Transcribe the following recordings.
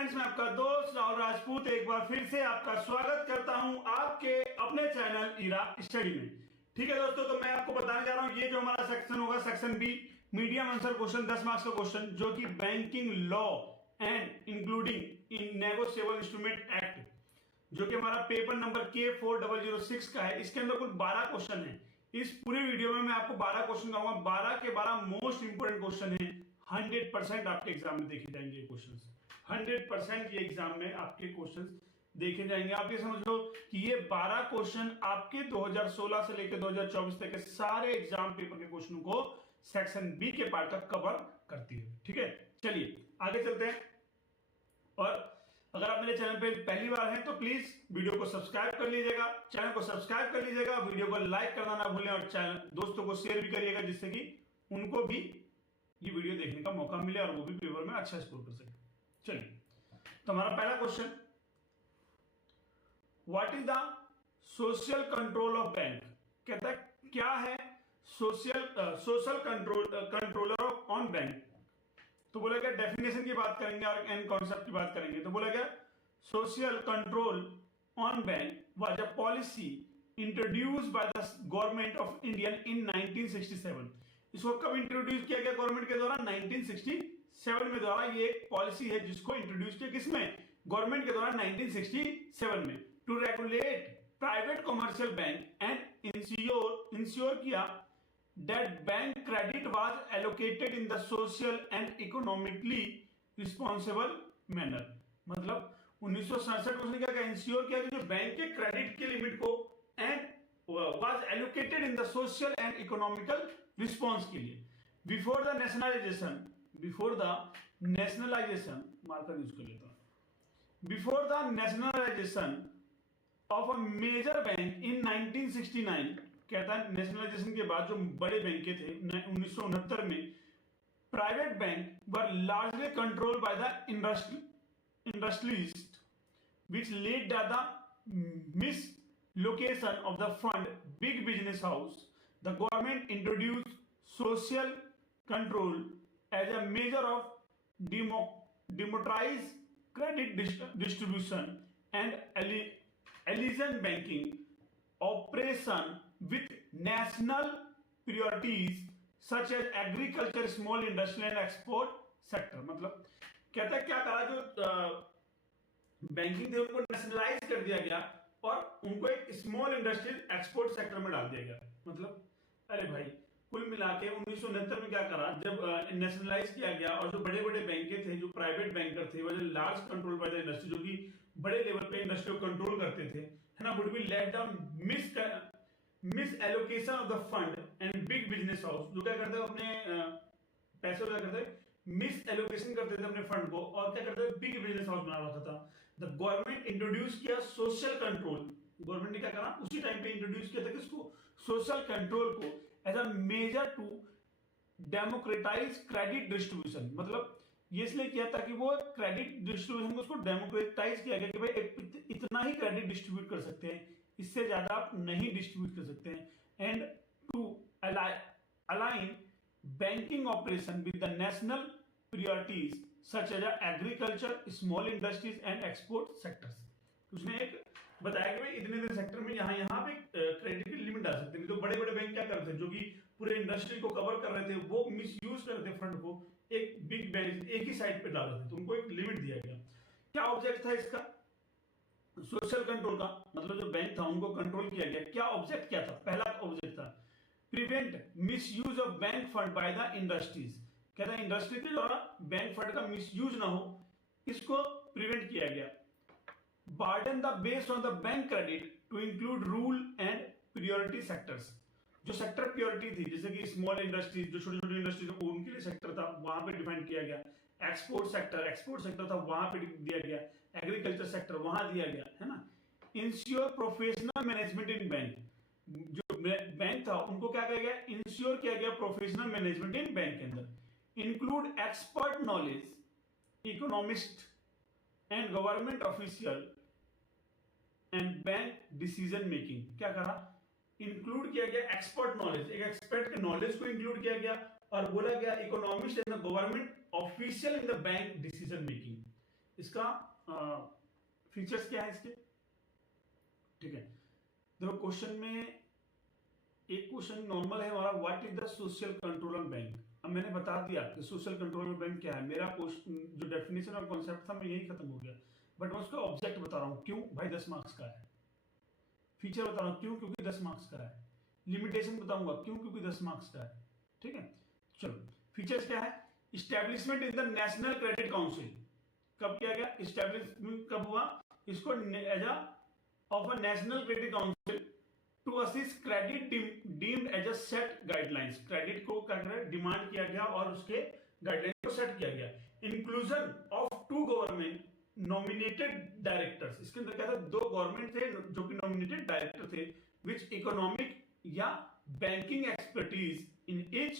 Friends, मैं आपका दोस्त राहुल राजपूत एक बार फिर से आपका स्वागत करता हूं आपके अपने चैनल इरा स्टडी में। ठीक है दोस्तों, तो मैं आपको बताने जा रहा हूं ये जो हमारा सेक्शन होगा, section B, medium answer question, 10 marks का क्वेश्चन, जो कि banking law and including in negotiable instrument act, जो कि हमारा पेपर नंबर K4006 का है। इसके अंदर कुल 12 क्वेश्चन है। इस पूरी वीडियो में मैं आपको 12 क्वेश्चन कहूंगा। 12 के 12 मोस्ट इंपोर्टेंट क्वेश्चन है। 100% आपके एग्जाम में देखे जाएंगे क्वेश्चंस। 100% ये एग्जाम में आपके क्वेश्चंस देखे जाएंगे। आप ये समझ लो कि ये 12 क्वेश्चन आपके 2016 से लेकर 2024 तक के सारे एग्जाम पेपर के क्वेश्चनों को सेक्शन बी के पार्ट तक कवर करती है। ठीक है, चलिए आगे चलते हैं। और अगर आप मेरे चैनल पे पहली बार हैं तो प्लीज वीडियो को सब्सक्राइब कर लीजिएगा, चैनल को सब्सक्राइब कर लीजिएगा, वीडियो को लाइक करना ना भूलें और चैनल दोस्तों को शेयर भी करिएगा, जिससे कि उनको भी ये वीडियो देखने का मौका मिले और वो भी पेपर में अच्छा स्कोर कर सके। चलिए, तो हमारा पहला question, what is the social control of bank? कहता है क्या है सोशल कंट्रोलर ऑन बैंक? तो बोला क्या, डेफिनेशन की बात करेंगे और एंड कॉन्सेप्ट की बात करेंगे। तो बोला क्या, social control on bank was a policy introduced by the government of India in 1967। इसको कब इंट्रोड्यूस किया गया गवर्नमेंट के द्वारा? 1967 में द्वारा। ये एक पॉलिसी है जिसको इंट्रोड्यूस किया किसमें? गवर्नमेंट के द्वारा 1967 में, to regulate private commercial bank and insure किया that bank credit was allocated in the social and economically responsible manner। मतलब 1967 में उसने क्या कहा, इंश्योर किया कि जो बैंक के क्रेडिट के लिमिट को and was allocated in the social and economical response के लिए। Before the nationalisation marker use कर लेता हूं। Before the nationalisation of a major bank in 1969, कहता है नेशनलाइजेशन के बाद जो बड़े बैंक थे 1969 में, private bank were largely control by the industrialist which led the mislocation of the fund big business house. The government introduced social control as a major of democratized credit distribution and alliance banking operation with national priorities such as agriculture, small industry and export sector। मतलब कहता है क्या करा, जो banking थे उनको nationalise कर दिया गया और उनको एक स्मॉल इंडस्ट्रियल एक्सपोर्ट सेक्टर में डाल दिया गया। मतलब अरे भाई, कुल मिला के 1969 में क्या करा, जब नेशनलाइज किया गया और जो बड़े बड़े बैंक थे, जो प्राइवेट बैंकर थे, वो large control by the industry, जो कि बड़े लेवल पे इंडस्ट्री को कंट्रोल करते थे, है ना, would be let down misallocation of the fund and big business house, जो क्या करते हैं अपने पैसे क्या करते हैं, मिस एलोकेशन करते थे अपने फंड को और क्या करते थे, बिग बिजनेस हाउस बना रखा था। द गवर्नमेंट इंट्रोड्यूस किया सोशल कंट्रोल। गवर्नमेंट ने क्या करा, उसी टाइम पे इंट्रोड्यूस किया था किसको, सोशल कंट्रोल को, as a measure to democratize credit distribution. मतलब ये इसलिए किया था कि वो क्रेडिट डिस्ट्रीब्यूशन को उसको डेमोक्रेटाइज किया गया कि भाई इतना ही क्रेडिट डिस्ट्रीब्यूट कर सकते हैं, इससे ज्यादा आप नहीं डिस्ट्रीब्यूट कर सकते हैं। And to align banking operation with the national priorities such as agriculture, small industries and export sectors. उसने एक बताया कि भाई इतने इतने सेक्टर में यहाँ पे क्रेडिट की लिमिट डाल सकते हैं। तो बड़े बड़े बैंक क्या करते थे, जो कि पूरे इंडस्ट्री को कवर कर रहे थे, वो मिसयूज कर रहे थे फंड को, एक बिग बैंक एक ही साइड पे डाल रहे थे, तो उनको एक लिमिट दिया गया। क्या ऑब्जेक्ट था इसका, सोशल कंट्रोल का? मतलब जो बैंक था उनको कंट्रोल किया गया। क्या ऑब्जेक्ट क्या था? पहला ऑब्जेक्ट था prevent misuse of bank fund by the industries. कहता है इंडस्ट्री के द्वारा बैंक फंड का मिसयूज ना हो, इसको प्रिवेंट किया गया। Burden the based on the bank credit to include rule and priority sectors। जो सेक्टर प्रियोरिटी थी, जैसे कि स्मॉल इंडस्ट्रीज, जो छोटी छोटी इंडस्ट्रीज उनके लिए सेक्टर था, वहां पे डिफाइन किया गया। एक्सपोर्ट सेक्टर था, वहां पे दिया गया। एग्रीकल्चर सेक्टर वहां दिया गया, है ना। इंश्योर प्रोफेशनल मैनेजमेंट इन बैंक, जो बैंक था उनको क्या किया गया, इंश्योर किया गया प्रोफेशनल मैनेजमेंट इन बैंक के अंदर। Include expert knowledge, economist and government official and bank decision making. क्या करा, इंक्लूड किया गया एक्सपर्ट नॉलेज, एक एक्सपर्ट के नॉलेज को इंक्लूड किया गया और बोला गया economist and the government official in the bank decision making. इसका फीचर्स क्या है इसके, ठीक है। देखो क्वेश्चन में एक क्वेश्चन नॉर्मल है हमारा, what is the social controller bank. अब मैंने बता दिया कि सोशल कंट्रोलर बैंक क्या है, मेरा क्वेश्चन जो डेफिनेशन और कॉन्सेप्ट था मैं यही खत्म हो गया, बट मैं उसका ऑब्जेक्ट बता रहा हूँ, क्यों भाई 10 मार्क्स का है। फीचर बता रहा हूँ क्यों, क्योंकि 10 मार्क्स का है। लिमिटेशन बताऊंगा क्यों, क्योंकि 10 मार्क्स का है, ठीक है। चलो फीचर्स क्या है, establishment in the national credit council, कब किया गया, इस्टेब्लिशमेंट कब हुआ, इसको as of a national credit council to assist credit deemed as a set guidelines, credit को क्या कर डिमांड किया गया और उसके गाइडलाइंस को सेट किया गया। Inclusion of 2 government nominated directors, इसके अंदर क्या था, 2 गवर्नमेंट थे जो कि नॉमिनेटेड डायरेक्टर थे, विच इकोनॉमिक या banking expertise in each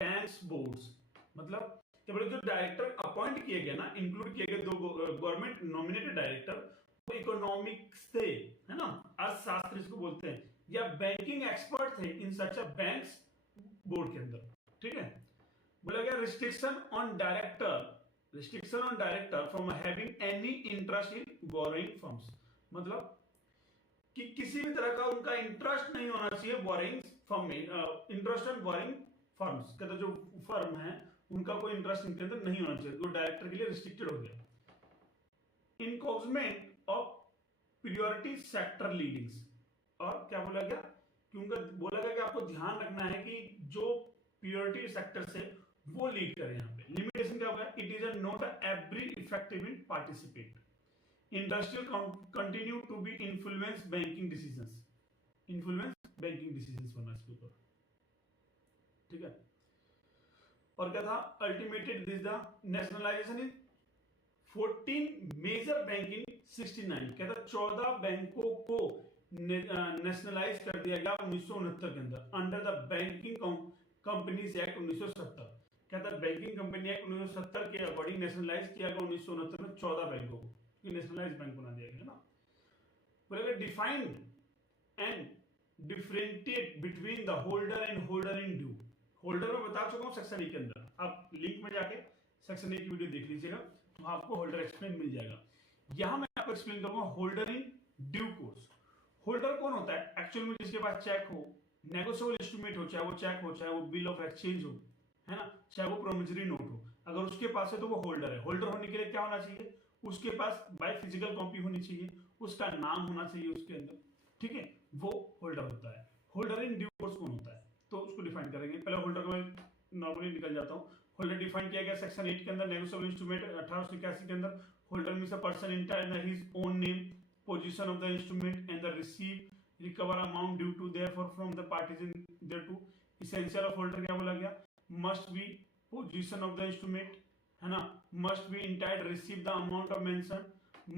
banks boards, मतलब जो डायरेक्टर अपॉइंट किए गए ना, इंक्लूड किए गए 2 गवर्नमेंट नॉमिनेटेड डायरेक्टर, वो इकोनॉमिक्स थे, है ना, अर्थशास्त्र इसको बोलते हैं, या बैंकिंग एक्सपर्ट थे इन सच अ बैंक्स बोर्ड के अंदर, ठीक है। बोला गया restriction on director from having any interest in borrowing firms, मतलब कि किसी भी तरह का उनका इंटरेस्ट नहीं होना चाहिए बोरिंग फर्म में, इंटरेस्ट ऑन बोरिंग फर्म्स, कहते जो फर्म है उनका कोई इंटरेस्ट इनके अंदर नहीं होना चाहिए, वो डायरेक्टर के लिए रिस्ट्रिक्टेड हो गया। इनकॉर्समेंट ऑफ प्रियोरिटी सेक्टर लीडिंग्स, और क्या बोला गया कि उनका बोला गया कि आपको ध्यान रखना है कि जो प्रियोरिटी सेक्टर से वो लीड करें। यहाँ पे लिमिटेशन क्या होगा, it is not every effective in participate, industrial continue to be influence banking decisions, influence banking decisions होना इसके ऊपर, ठीक है। और क्या था, ultimately this the nationalisation in 14 major bank in 69, कहता 14 बैंकों को नेशनलाइज कर दिया गया 1969 के अंदर under the banking companies act 1970, कहता बैंकिंग कंपनी एक्ट 1970 के अकॉर्डिंग नेशनलाइज किया गया 1969 में 14 बैंकों को, नेशनलाइज बैंक बना दिया गया ना। बोलेगा defined and differentiate between the holder and holder in due, holder में बता चुका हूं सेक्शन 1 के अंदर, आप लिंक में जाके सेक्शन 1 की वीडियो देख लीजिएगा तो आपको होल्डर एक्सप्लेन मिल जाएगा। यहां मैं आपको एक्सप्लेन करूंगा holder in due course. Holder कौन होता है, एक्चुअल में जिसके पास चेक हो, नेगोशिएबल इंस्ट्रूमेंट हो, चाहे वो चेक हो, चाहे वो बिल ऑफ एक्सचेंज हो, है ना, चाहे वो प्रोमिसरी नोट हो, अगर उसके पास है तो वो होल्डर है। होल्डर होने के लिए क्या होना चाहिए, उसके पास बाय फिजिकल कॉपी होनी चाहिए, उसका नाम होना चाहिए उसके अंदर, ठीक है, वो होल्डर होता है। होल्डर इन ड्यू कोर्स कौन होता है, तो उसको डिफाइन करेंगे। पहले होल्डर को मैं नॉर्मली निकल जाता हूँ। होल्डर डिफाइन किया गया सेक्शन 8 के अंदर, नेगोशिएबल इंस्ट्रूमेंट 1881 के अंदर, holder means a person inter his own name, position of the instrument and the receive recover amount due to therefore from the parties in thereto. Essential of holder क्या बोला गया, must be position of the instrument, है ना, must be entitled receive the amount of mention,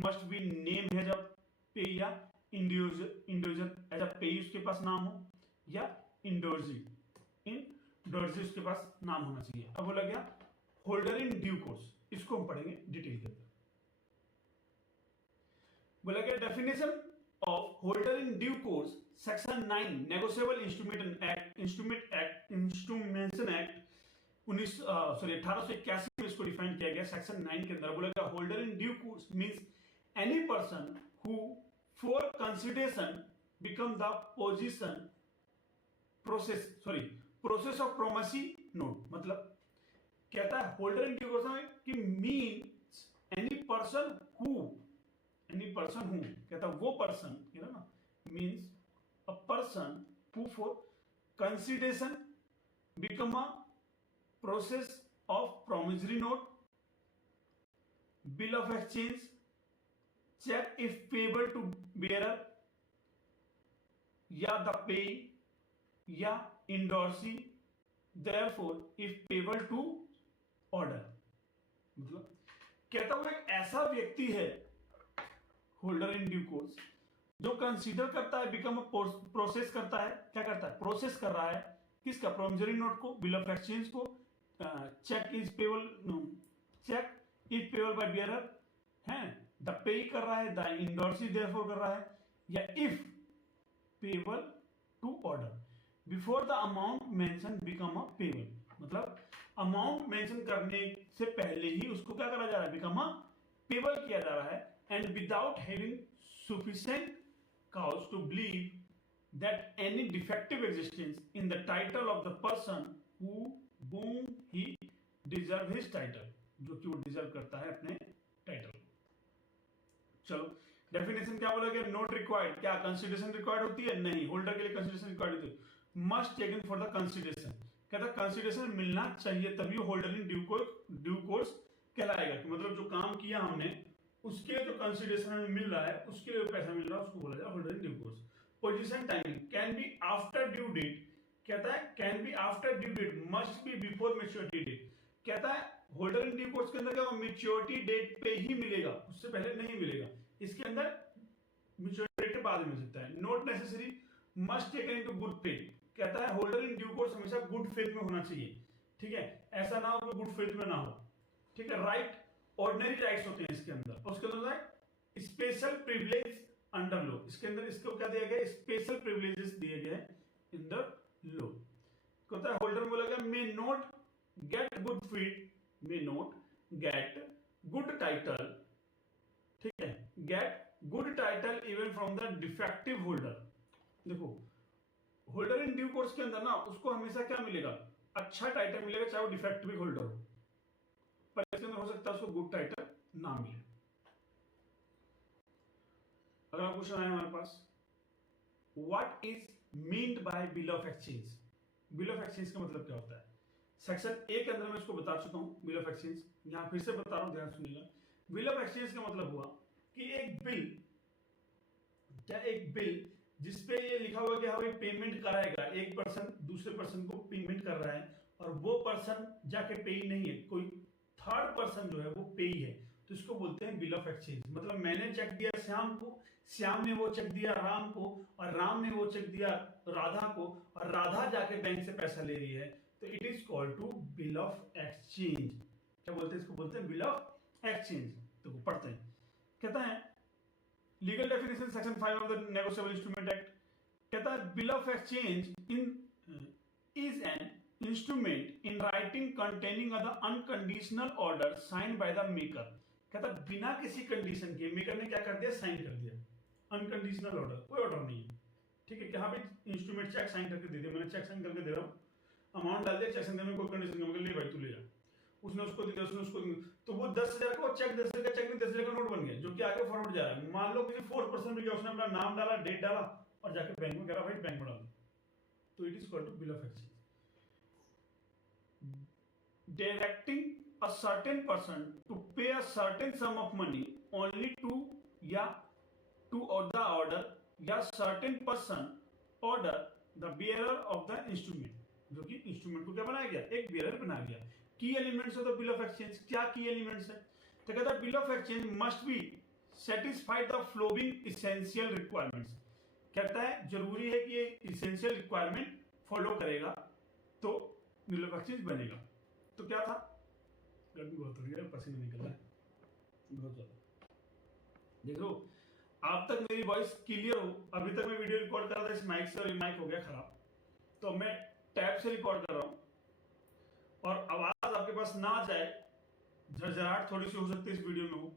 must be name as a pay या individual as a पे उसके पास नाम हो, या इंडोर्सी उसके पास नाम होना चाहिए। अब बोला गया होल्डर इन ड्यू कोर्स, इसको हम पढ़ेंगे डिटेल के अंदर। बोला गया definition of holder in due course, section 9 negotiable instrumentation act 1881 में इसको डिफाइन किया गया। सेक्शन 9 के अंदर बोला गया holder in due course means any person who for consideration become the position process of promissory note, मतलब कहता है होल्डर इन ड्यू कोर्स कि मींस एनी पर्सन हु कहता वो पर्सन, ना, means a person who for consideration become a process of promissory note, bill of exchange, cheque if payable to bearer या the payee या endorsee, therefore if payable to order, मतलब कहता वो एक ऐसा व्यक्ति है होल्डर इन ड्यू कोर्स जो कंसीडर करता है, बिकम प्रोसेस करता है, क्या करता है, प्रोसेस कर रहा है किसका, प्रोमिसरी नोट को, बिल ऑफ एक्सचेंज को, cheque is payable by bearer है, द पे कर रहा है, द इंडोर्सी देयरफॉर कर रहा है, या if payable to order before the amount mention become a payable, मतलब अमाउंट मेंशन करने से पहले ही उसको क्या करा जा रहा है, बिकम अ पेबल किया जा रहा है, and without having sufficient cause to believe that any defective existence in the title of the person whom he deserve his title, जो कि वो डिजर्व करता है अपने टाइटल को। चलो डेफिनेशन क्या बोला गया, नोट रिक्वायर्ड, क्या कंसिडरेशन रिक्वायर्ड होती है? नहीं। होल्डर के लिए कंसिडरेशन रिक्वायर्ड होती है, must taken for the consideration, कहता है कंसिडरेशन मिलना चाहिए तभी होल्डर इन ड्यू कोर्स कहलाएगा। मतलब जो काम किया हमने उसके लिए जो कंसिडरेशन हमें मिल रहा है, उसके लिए पैसा मिल रहा है, उसको बोला जाए holder in due course. Position timing can be after due date, कहता है can be after due date, must be before maturity date. कहता है होल्डर इन ड्यू कोर्स के अंदर क्या मैच्योरिटी डेट पे ही मिलेगा, उससे पहले नहीं मिलेगा। इसके अंदर मैच्योरिटी डेट के बाद मिल सकता है। Note necessary, must taken into good faith, कहता है होल्डर इन ड्यू कोर्स हमेशा गुड फेथ में होना चाहिए, ठीक है, ऐसा ना हो कि गुड फेथ में ना हो, ठीक है। राइट, ऑर्डिनरी राइट्स होते हैं इसके अंदर, और उसके अंदर स्पेशल प्रिविलेज अंडर लॉ, इसके अंदर इसको क्या दिया गया, स्पेशल प्रिविलेजेस दिए गए इन द लॉ। कहता है होल्डर बोला गया may not get good feed, may not get good title, ठीक है, get good title even from the defective holder. देखो होल्डर इन ड्यू कोर्स के अंदर ना उसको हमेशा क्या मिलेगा, अच्छा टाइटल मिलेगा, चाहे वो डिफेक्टिव होल्डर हो, पर इसके अंदर हो सकता है उसको गुड टाइटल ना मिले। अगला क्वेश्चन है हमारे पास, what is meant by bill of exchange. Bill of exchange का मतलब क्या होता है? सेक्शन ए के अंदर मैं इसको बता चुका हूं बिल ऑफ एक्सचेंज, यहां फिर से बता रहा हूं, ध्यान सुनिएगा। बिल ऑफ एक्सचेंज का मतलब हुआ कि एक बिल, क्या एक बिल जिसपे ये लिखा हुआ कि हाँ भाई पेमेंट कराएगा, एक पर्सन दूसरे पर्सन को पेमेंट कर रहा है और वो पर्सन जाके पे नहीं है, कोई थर्ड पर्सन जो है वो पे है, तो इसको बोलते हैं बिल ऑफ एक्सचेंज। मतलब मैंने चेक दिया श्याम को, श्याम ने वो चेक दिया राम को, और राम ने वो चेक दिया राधा को, और राधा जाके बैंक से पैसा ले रही है, तो it is called to bill of exchange. क्या बोलते हैं इसको? बोलते हैं बिल ऑफ एक्सचेंज। तो पढ़ते हैं, कहता है legal definition section 5 of the negotiable instrument act, कहता है bill of exchange is an instrument in writing containing the unconditional order sign by the maker. कहता बिना किसी कंडीशन के मेकर ने क्या कर दिया, साइन कर दिया। अनकंडीशनल ऑर्डर, कोई ऑर्डर नहीं है, ठीक है, यहाँ पे इंस्ट्रूमेंट चेक साइन करके दे दिया, मैंने चेक साइन करके दे रहा हूँ, अमाउंट डाल दिया, चेक साइन देने में कोई कंडीशन नहीं, ले भाई तू ले जा, उसने उसको दिया, उसने उसको दिया, तो वो 10,000 का चेक 10,000 का चेक में 10,000 का नोट बन गया, जो कि आगे फॉरवर्ड जा रहा है। मान लो किसी 4% में गया, उसने अपना नाम डाला, डेट डाला, और जाके बैंक में कह रहा भाई बैंक में डाल, तो it is called to bill of exchange. Directing a certain person to pay a certain sum of money only to या to the order या certain person order the bearer of the instrument, जो कि instrument को क्या बनाया गया, एक bearer बनाया गया। की elements of the bill of exchange, क्या की एलिमेंट्स है? तो कहता है bill of exchange must be satisfied the flowing essential requirements. कहता है जरूरी है कि ये इसेंशियल रिक्वायरमेंट फॉलो करेगा तो बिल ऑफ एक्सचेंज बनेगा। तो क्या था, गर्मी बहुत हो रही है, पसीना निकल रहा है बहुत ज्यादा। देखो आप तक मेरी वॉइस क्लियर हो, अभी तक मैं वीडियो रिकॉर्ड कर रहा था इस माइक से, और ये माइक हो गया खराब, तो मैं टैब से रिकॉर्ड कर रहा हूँ, और आवाज आपके पास ना जाए, झरझराहट थोड़ी सी हो सकती है इस वीडियो में हो,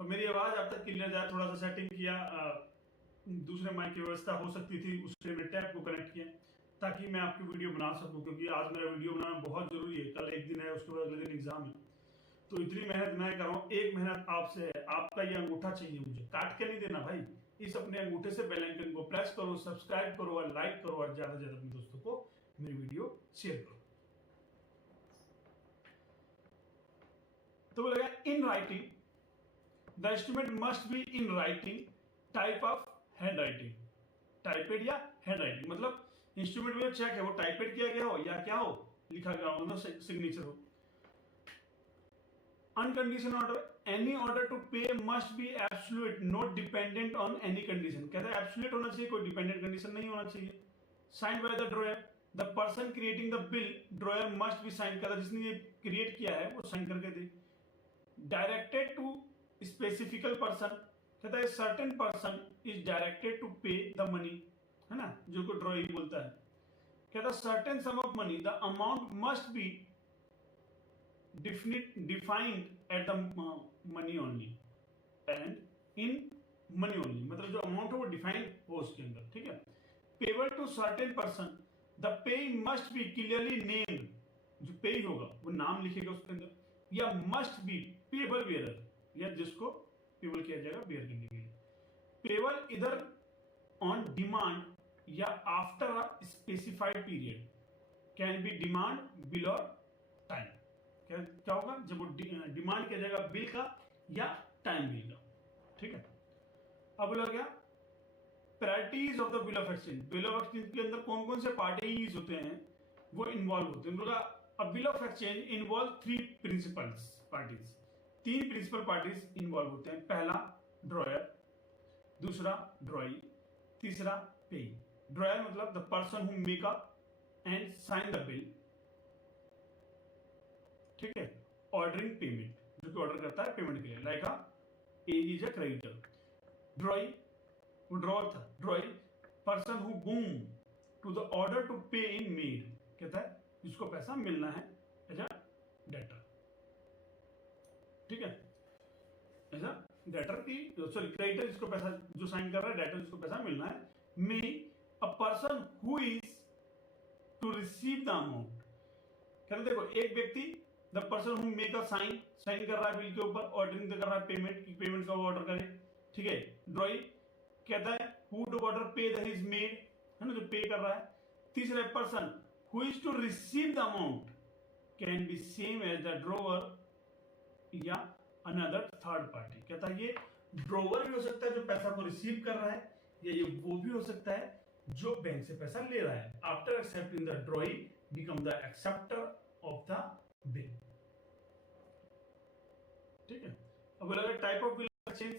और मेरी आवाज आप तक क्लियर जाए, थोड़ा सा सेटिंग किया, दूसरे माइक की व्यवस्था हो सकती थी, उससे मैं टैब को कनेक्ट किया ताकि मैं आपकी वीडियो बना सकूं, क्योंकि आज मेरा वीडियो बनाना बहुत जरूरी है, कल एक दिन है, उसके बाद अगले दिन एग्जाम है, तो इतनी मेहनत मैं कर रहा हूँ। एक मेहनत आपसे है, आपका ये अंगूठा चाहिए मुझे, काट के नहीं देना भाई, इस अपने अंगूठे से बेल आइकन को प्रेस करो, सब्सक्राइब करो और लाइक करो, और ज्यादा से ज्यादा अपने दोस्तों को मेरी वीडियो शेयर करो। तो बोला गया in writing the instrument must be in writing type of handwriting, typed या हैंड राइटिंग, मतलब इंस्ट्रूमेंट में चेक है वो टाइपेड किया गया हो या क्या हो, लिखा गया हो, मतलब सिग्नेचर हो। Unconditional order, any order to pay must be absolute not dependent on any condition. कहता है एब्सोल्यूट होना चाहिए, कोई डिपेंडेंट कंडीशन नहीं होना चाहिए। Signed by the drawer, the person creating the bill drawer must be sign, कहता जिसने ये क्रिएट किया है वो साइन करके दे। डायरेक्टेड टू स्पेसिफिकल पर्सन, कहता है certain person is directed to pay the money, है ना, जो को ड्रॉइंग बोलता है। कहता certain sum of money, the amount must be defined at the money only and in money only, मतलब जो अमाउंट है वो डिफाइन हो उसके अंदर, ठीक है। Payable to certain person, the pay must be clearly named, जो पे होगा वो नाम लिखेगा उसके अंदर, या मस्ट बी पेबल बेयरर, या जिसको पेबल किया जाएगा बेयर करने के लिए। पेबल इधर ऑन डिमांड या after a specified period, can be demand bill और टाइम। क्या होगा जब वो डिमांड किया जाएगा बिल का या टाइम बिल का, ठीक है। अब बोला गया priorities of the bill of exchange. Bill of exchange के अंदर कौन कौन से पार्टीज होते हैं वो इन्वॉल्व होते हैं। बोला अब bill of exchange involve three principles parties, तीन प्रिंसिपल पार्टीज इन्वॉल्व होते हैं। पहला ड्रॉयर, दूसरा ड्रॉई, तीसरा पे। ड्रॉयर मतलब the person who make a and sign the bill, ठीक है, ऑर्डरिंग पेमेंट, जो कि ऑर्डर करता है पेमेंट के लिए, like a is a creditor. Drawee वो ड्रॉअर था। Drawee person who boom to the order to pay in made, कहता है जिसको पैसा मिलना है एज अ डेटर, ठीक है, एज अ डेटर की, सॉरी क्रेडिटर जिसको पैसा, जो साइन कर रहा है, डेटर जिसको पैसा मिलना है। May a person who is to receive the amount, कहते देखो एक व्यक्ति, the person who make a sign, sign कर रहा है बिल के ऊपर, ऑर्डरिंग कर रहा है पेमेंट की, पेमेंट का वो ऑर्डर करे, ठीक है। ड्रॉई कहता है who to order pay the his made, है ना, जो पे कर रहा है। तीसरा person who is to receive the amount, can be same as the drawer या अनदर थर्ड पार्टी। कहता है ये ड्रॉवर भी हो सकता है जो पैसा को रिसीव कर रहा है, या ये वो भी हो सकता है जो बैंक से पैसा ले रहा है। After accepting the ड्रॉई become the acceptor of the bill, ठीक है। अब बोला type of bill of exchange,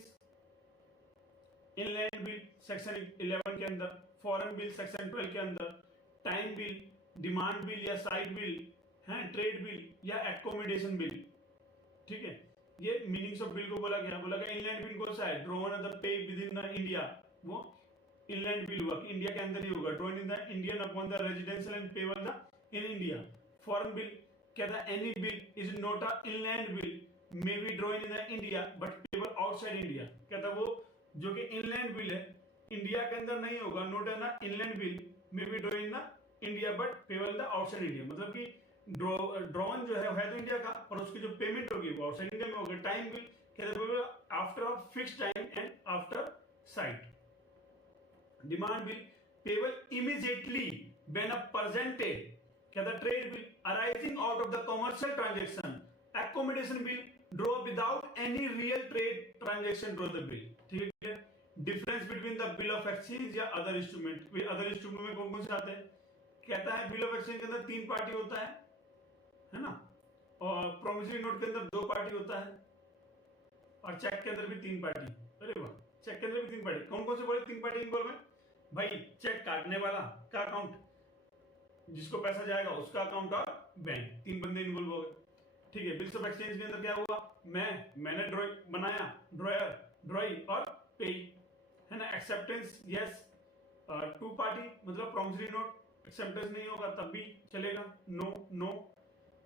inland bill section 11 के अंदर, फॉरेन बिल सेक्शन 12 के अंदर, टाइम बिल, डिमांड बिल या साइड बिल है, ट्रेड बिल या एकोमोडेशन बिल, ठीक है। ये मीनिंग्स ऑफ बिल को बोला गया। बोला गया इनलैंड बिल कौन सा है, drawn on the pay with in the India, वो इनलैंड बिल हुआ, इंडिया के अंदर ही होगा। Drawn in the Indian upon the residential and payable the in India. Foreign bill कहता है any bill is not a inland bill may be drawn in the India but payable outside India. कहता है वो जो कि inland bill है India के अंदर नहीं होगा, नोट है ना, inland bill may be draw in the India but payable the outside India, मतलब कि ड्रॉन जो है तो इंडिया का, और उसकी जो पेमेंट होगी वो आउटसाइड इंडिया में होगी। टाइम बिल कहते हैं after a fix time and after sight. Demand bill payable immediately when a presented, कहता trade bill arising out of the commercial transaction. Accommodation bill draw without any real trade transaction draw the bill, ठीक है। Difference between the bill of exchange या other instrument. Other instrument में कौन कौन से आते हैं, कहता है बिल ऑफ एक्सचेंज के अंदर तीन पार्टी होता है ना, और प्रोमिसरी नोट के अंदर दो पार्टी होता है, और चेक के अंदर भी तीन पार्टी। अरे वाह, चेक के अंदर भी तीन पार्टी। कौन कौन से बोले तीन पार्टी इन्वॉल्व है भाई, चेक काटने वाला का अकाउंट, जिसको पैसा जाएगा उसका अकाउंट, और बैंक, तीन बंदे इन्वॉल्व हो गए, ठीक है। बिल्स ऑफ एक्सचेंज के अंदर क्या हुआ, मैंने ड्रॉ बनाया, ड्रॉयर, ड्रॉई और पे, है ना। एक्सेप्टेंस यस, टू पार्टी मतलब प्रोमिसरी नोट, एक्सेप्टेंस नहीं होगा तब भी चलेगा, no no.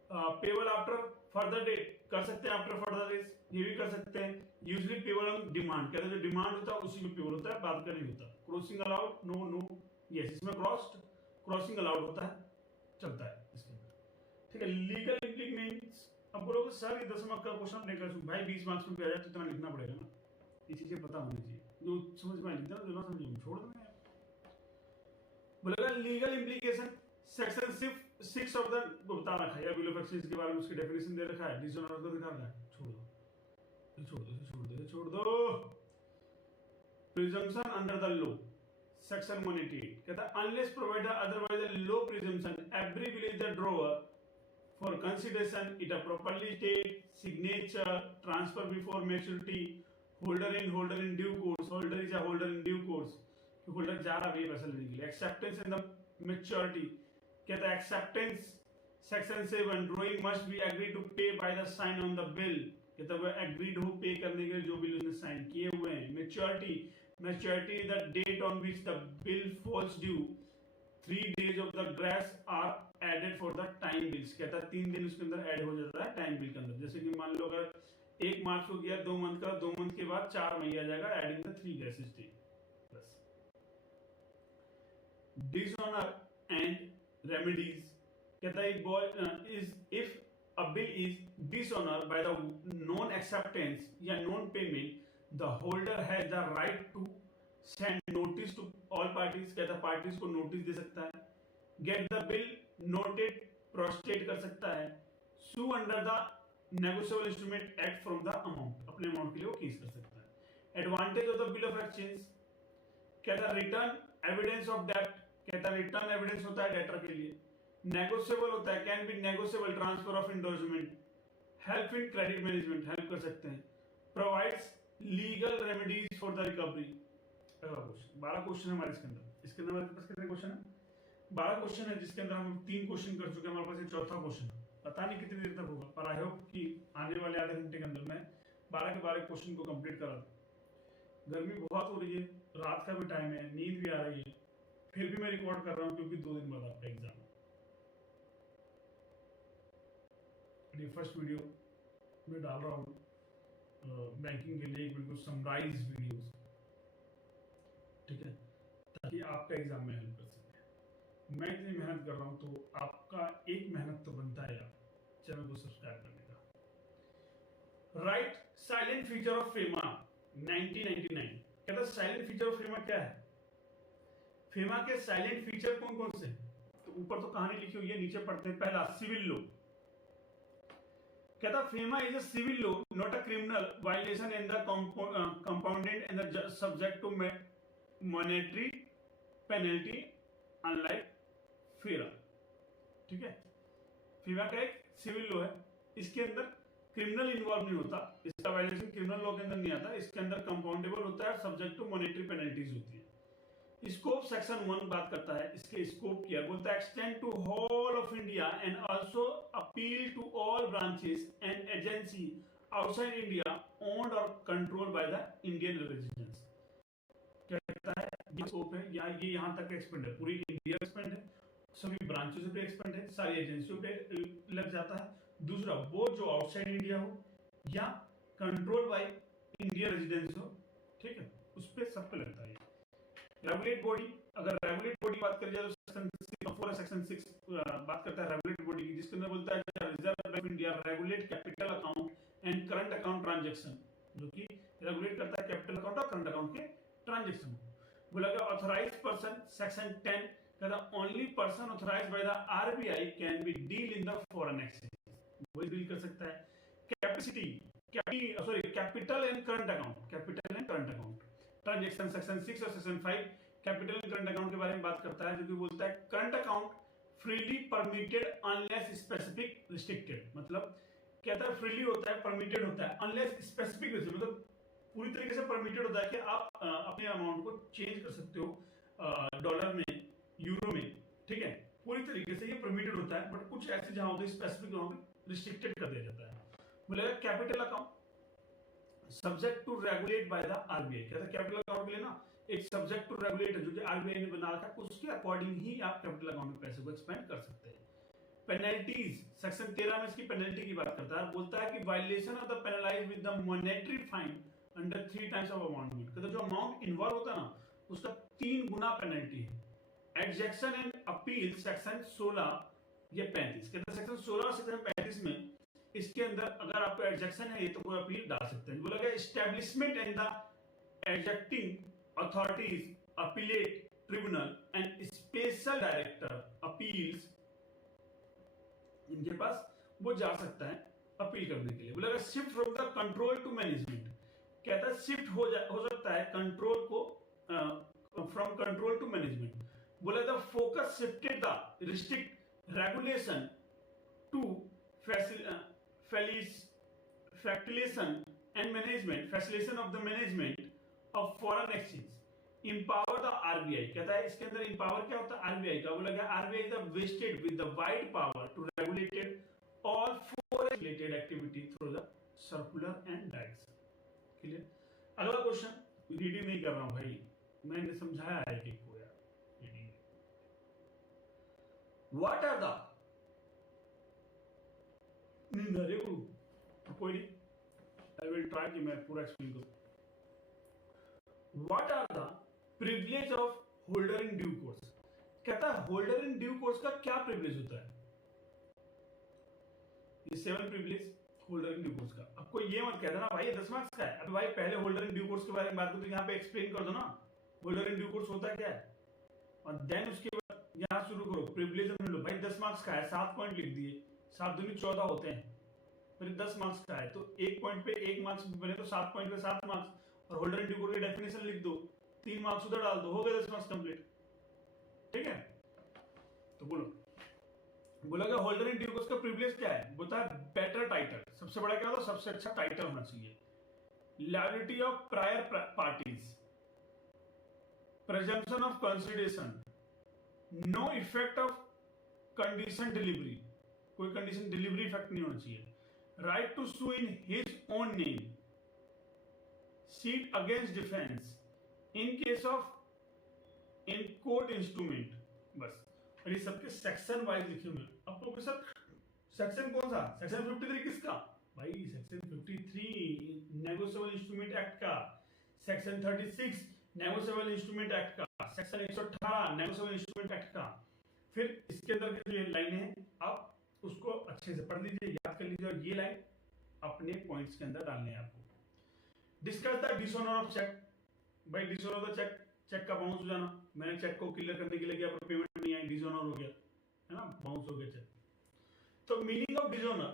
Payable after further date कर सकते हैं, आफ्टर फर्दर डेट ये भी कर सकते हैं। यूजुअली पेबल ऑन डिमांड, कहते हैं जो डिमांड होता है उसी में पेबल होता है, बाद का नहीं होता। Crossing allowed, no no yes, इसमें क्रॉसिंग अलाउड होता है, चलता है इसके अंदर, ठीक है। लीगल इम्प्लीमेंट्स, अब बोलोगे सर ये 10 मार्क्स का क्वेश्चन लेकर भाई 20 मार्क्स में भी आ जाए तो इतना लिखना पड़ेगा ना, ये चीजें पता होनी चाहिए, जो समझ में लिखता है जो ना समझ छोड़ देना है। बोलेगा legal implication section 6 of the बता रखा है, बिल ऑफ एक्सचेंज के बारे में उसकी डेफिनेशन दे रखा है, डिसीजन ऑर्डर दिखा रखा है, छोड़ दो। Presumption under the law section 188 कहता है unless provided otherwise the law presumption every bill is the drawer for consideration it a properly state signature transfer before maturity holder in due course, holder is a holder in due course, holder जा रहा है पैसा लेने के लिए। Acceptance in the maturity कहता है acceptance section 7 drawing must be agree to pay by the sign on the bill, कहता है एग्रीड हो पे करने के लिए जो बिल उसने साइन किए हुए हैं। Maturity is the date on which the bill falls due, 3 days of the grace are added for the time bills, कहता है 3 दिन उसके अंदर ऐड हो जाता है टाइम बिल के अंदर। जैसे कि मान लो अगर 1 मार्च को किया 2 मंथ का, 2 मंथ के बाद 4 मई आ जाएगा, adding the 3 gases debt plus dishonour and remedies. कहता है if a bill is dishonored by the non-acceptance या non-payment, the holder has the right to send notice to all parties। कहता parties को notice दे सकता है, get the bill noted, prostate कर सकता है, sue under the negotiable instrument act from the amount, अपने amount के लिए वो केस कर सकता है। advantage of the bill of exchange, कहता return evidence of debt, कहता return evidence होता है debtor के लिए, नेगोशिएबल होता है, can B negotiable transfer of endorsement, help in credit management, help कर सकते हैं, provides legal remedies for the recovery. अगला क्वेश्चन, 12 क्वेश्चन है हमारे इसके अंदर हमारे पास कितने क्वेश्चन है? 12 क्वेश्चन है, जिसके अंदर हम 3 क्वेश्चन कर चुके हैं, हमारे पास ये चौथा क्वेश्चन, पता नहीं कितनी देर तक होगा, पर आई होप कि आने वाले आधे घंटे के अंदर मैं 12 के 12 क्वेश्चन को कंप्लीट करा दूं। गर्मी बहुत हो रही है, रात का भी टाइम है, नींद भी आ रही है, फिर भी मैं रिकॉर्ड कर रहा हूँ क्योंकि 2 दिन बाद आपका एग्जाम है। ये फर्स्ट वीडियो मैं डाल रहा हूँ बैंकिंग के लिए, बिल्कुल समराइज वीडियोस, ठीक है, ताकि आपका एग्जाम में हेल्प कर सके। मैं इतनी मेहनत कर रहा हूँ तो आपका एक मेहनत तो बनता है आप चैनल को सब्सक्राइब करने का। Right silent feature of FEMA 1999। कहता साइलेंट फीचर ऑफ फेमा क्या है? फेमा के साइलेंट फीचर कौन कौन से? तो ऊपर तो कहानी लिखी हुई है, नीचे पढ़ते हैं। पहला सिविल लॉ, कहता FEMA is a civil law not a criminal violation in the compounded and the subject to monetary penalty unlike FERA. ठीक है, फेमा का एक सिविल लॉ है, इसके अंदर क्रिमिनल इन्वॉल्व नहीं होता, इसका वायलेशन क्रिमिनल लॉ के अंदर नहीं आता, इसके अंदर कंपाउंडेबल होता है, सब्जेक्ट टू मॉनेटरी पेनल्टीज होती है। स्कोप सेक्शन 1 बात करता है, इसके स्कोप किया बोलता है extend to whole of India and also appeal to all branches and agency outside India owned और control by the Indian residents. क्या कहता है ये स्कोप है, या ये यहां तक एक्सपेंड है, पूरी इंडिया एक्सपेंड है, सभी ब्रांचेस पे एक्सपेंड है, सारी एजेंसियों पे लग जाता है। दूसरा, वो जो आउटसाइड इंडिया हो या कंट्रोल बाय इंडियन रेजिडेंट्स हो, ठीक है, उस पे सब पे लगता है। रेगुलेट बॉडी, अगर रेगुलेट बॉडी बात करें तो सेक्शन 6 बात करता है रेगुलेट बॉडी की, जिसके अंदर बोलता है reserve Bank of India regulate capital account and current account transaction, जो कि रेगुलेट करता है कैपिटल अकाउंट और करंट अकाउंट के ट्रांजैक्शन। बोला गया ऑथराइज्ड पर्सन, सेक्शन 10 कहता only person authorised bye the RBI can be deal in the foreign exchange, वही डील कर सकता है। Capacity, capital and current account, capital and current account transaction section 6 और section 5 capital and current account के बारे में बात करता है, जो कि बोलता है current account freely permitted unless specific restricted, मतलब कहता है फ्रीली होता है, परमिटेड होता है, अनलेस स्पेसिफिक, मतलब पूरी तरीके से परमिटेड होता है कि आप अपने अमाउंट को चेंज कर सकते हो डॉलर में, यूरो में, ठीक है, पूरी तरीके से ये परमिटेड होता है, बट कुछ ऐसे जहां होते हैं स्पेसिफिक, वहां पे रिस्ट्रिक्टेड कर दिया जाता है। बोलेगा capital account subject to regulate by the RBI, कहता है कैपिटल अकाउंट के लिए ना एक सब्जेक्ट टू रेगुलेट है जो कि आरबीआई ने बना रखा है, उसके अकॉर्डिंग ही आप कैपिटल अकाउंट में पैसे को एक्सपेंड कर सकते हैं। पेनल्टीज, सेक्शन 13 में इसकी पेनल्टी की बात करता है, बोलता है कि violation of the penalise with the monetary fine under 3 times of amount, कहता जो अमाउंट इन्वॉल्व होता है ना उसका 3 गुना पेनल्टी है। एडजेक्शन एंड अपील सेक्शन 16 या 35, कहता है सेक्शन 16 और सेक्शन 35 में इसके अंदर अगर आपको एडजेक्शन है तो कोई अपील डाल सकते हैं। बोला गया establishment and the adjudicating authorities appellate tribunal and special director appeals, इनके पास वो जा सकता है अपील करने के लिए। बोला गया shift from the control to management, कहता है शिफ्ट हो सकता है कंट्रोल को फ्रॉम कंट्रोल टू मैनेजमेंट। बोला the focus shifted the restrict regulation to facilitation and management, facilitation of the management of foreign exchange, empower the RBI, कहता है इसके अंदर empower क्या होता है RBI का, बोला गया RBI is vested with the wide power to regulate all foreign related activity through the circular and direction। Clear? अगला क्वेश्चन, रीडिंग नहीं कर रहा हूं भाई, मैंने समझाया है कि को यार रीडिंग। व्हाट आर द नींद आ रही है कोई नहीं, आई विल ट्राई कि मैं पूरा एक्सप्लेन करूं। What are the privilege of holder in due course? कहता है होल्डर इन ड्यू कोर्स का क्या प्रिविलेज होता है? ये 7 privilege holder in due course का। आपको ये मत कह देना भाई 10 मार्क्स का है। अभी भाई पहले होल्डर इन ड्यू कोर्स के बारे में बात करो तो यहाँ पे एक्सप्लेन कर दो ना होल्डर इन ड्यू कोर्स होता क्या है, और देन उसके बाद यहाँ शुरू करो प्रिविलेज में लो। भाई 10 मार्क्स का है, 7 पॉइंट लिख दिए, 7 दूनी 14 होते हैं, फिर 10 मार्क्स का है तो एक पॉइंट पे 1 मार्क्स बने तो 7 पॉइंट पे 7 मार्क्स, और होल्डर इन ड्यू कोर्स की डेफिनेशन लिख दो, 3 मार्क्स उधर डाल दो, हो गए 10 मार्क्स कंप्लीट। ठीक है, तो बोला कि होल्डर इन ड्यू कोर्स का प्रिविलेज क्या है? बोलता है बेटर टाइटल, सबसे बड़ा क्या होता है, सबसे अच्छा टाइटल होना चाहिए। Liability of prior parties, presumption of consideration, no effect of condition delivery, कोई condition delivery effect नहीं होना चाहिए, right to sue in his own name, suit against defense in case of in court instrument, बस। और ये सबके section wise लिखे हुए। आपको सर सेक्शन कौन सा? सेक्शन 53 किसका? भाई सेक्शन 53 नेगोशिएबल इंस्ट्रूमेंट एक्ट का, सेक्शन 36 नेगोशिएबल इंस्ट्रूमेंट एक्ट का, सेक्शन 118 नेगोशिएबल इंस्ट्रूमेंट एक्ट का। फिर इसके अंदर की जो ये लाइनें हैं आप उसको अच्छे से पढ़ लीजिए, याद कर लीजिए, और ये लाइन अपने पॉइंट्स के अंदर डालने हैं आपको। Discuss the dishonour of cheque. भाई dishonour of the cheque, cheque का बाउंस हो जाना, मैंने चेक को क्लियर करने के लिए किया पर पेमेंट नहीं आई, डिसऑनर हो गया, है ना, बाउंस हो गया चेक। तो मीनिंग ऑफ डिसऑनर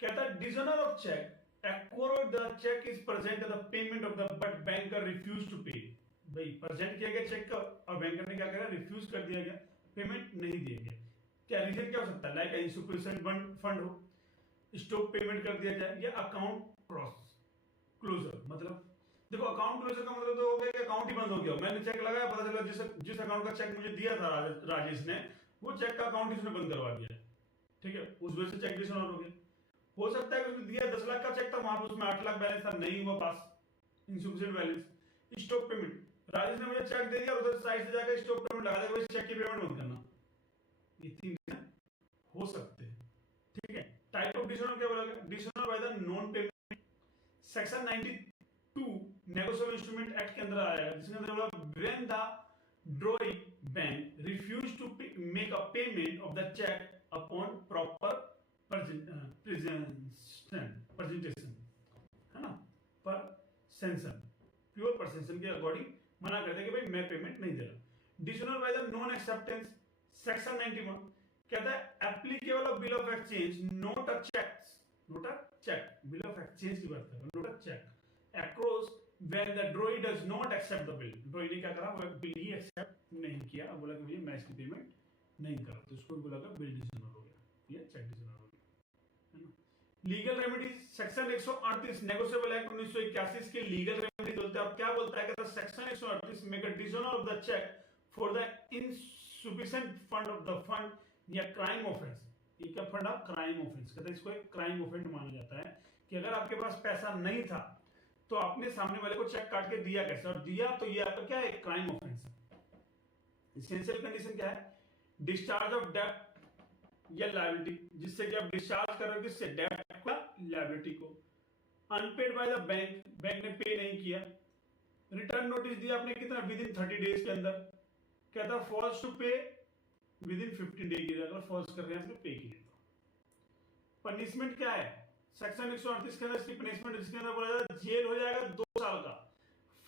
कहता है dishonour of cheque acquire the cheque is present the payment of the but banker refuse to pay. भाई प्रेजेंट किया गया चेक का और बैंकर ने क्या करा, रिफ्यूज कर दिया गया, पेमेंट नहीं दिया गया। क्या रीजन क्या हो सकता है? लाइक इनसफिशिएंट फंड हो, स्टॉप पेमेंट कर दिया जाए, या अकाउंट क्लोजर। मतलब देखो अकाउंट क्लोजर का मतलब तो हो गया कि अकाउंट ही बंद हो गया। मैंने चेक लगाया, पता चला जिस अकाउंट का चेक मुझे दिया था राजेश ने, वो चेक का अकाउंट ही उसने बंद करवा दिया। ठीक है, उस वजह से चेक डिसऑनर हो गया। हो सकता है कि उसने दिया 10 लाख का चेक था, वहां पर उसमें 8 लाख बैलेंस था, नहीं हुआ पास, insufficient balance, stop payment. Rajesh ने मुझे चेक दे दिया और उधर साइड से जाकर स्टॉप पेमेंट लगा देगा, चेक की पेमेंट मत करना। ये 3 हो सकते हैं। ठीक है, टाइप ऑफ डिसऑनर क्या बोला गया? Dishonour by the non payment. Section 92 negotiable instrument act के अंदर आया है, जिसके अंदर बोला when the drawing bank refuse to make a payment of the cheque upon proper presentation, है ना, पर सेंशन, प्योर परसेंशन के अकॉर्डिंग मना करते हैं कि भाई मैं पेमेंट नहीं दे रहा। Dishonour by the non acceptance, section 91 कहता है applicable of bill of exchange, note a cheque, bill of exchange की बात कर रहा हूं, note a cheque across when the drawee does not accept the bill. Drawee ने क्या करा, वो बिल ही एक्सेप्ट नहीं किया, बोला कि भैया मैं इसकी पेमेंट नहीं कर रहा, तो उसको बोला कि बिल डिसऑनर हो गया, ये चेक डिसऑनर हो गया, है ना। Legal remedies, section 138 negotiable act 1981 के लीगल रेमेडीज बोलते हैं। अब क्या बोलता है, कहता है section 138 make a dishonour of the cheque for the insufficient fund of the fund या क्राइम ऑफेंस। ये क्या फंड है? Crime offence. कहता है इसको एक क्राइम ऑफेंस माना जाता है कि अगर आपके पास पैसा नहीं था तो आपने सामने वाले को चेक काट के दिया कैसे, और दिया तो ये आपका क्या है, क्राइम ऑफेंस। एसेंशियल कंडीशन क्या है? डिस्चार्ज ऑफ डेब्ट या लायबिलिटी, जिससे कि आप डिस्चार्ज कर रहे हो किससे, डेब्ट को, लायबिलिटी को। Unpaid by the bank, bank ने पे नहीं किया। रिटर्न नोटिस दिया आपने कितना, विद इन 30 डेज के अंदर। कहता फॉल्स टू पे विद इन 15 डे के अंदर, फॉल्स कर रहे हैं पे की नहीं। पनिशमेंट क्या है? सेक्शन 138 के अंदर इसकी पनिशमेंट, जिसके अंदर बोला जाता है जेल हो जाएगा 2 साल का,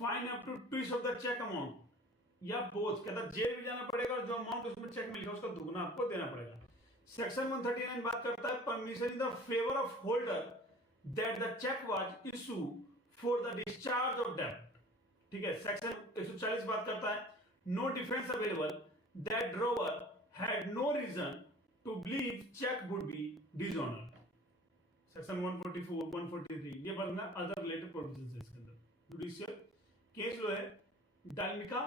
fine up to twist of the cheque amount, या बोथ। कहता जेल भी जाना पड़ेगा और जो अमाउंट उसमें चेक मिलेगा उसका दुगना आपको देना पड़ेगा। सेक्शन 139 बात करता है permission in the favour of holder that the cheque was issue for the discharge of डेब्ट। ठीक है, सेक्शन 140 बात करता है no defence available that drawer had no reason to believe cheque would be dishonour. Section 144 143 ये बनना other related provisions है इसके अंदर। जुडिशियल केस जो है डालमिका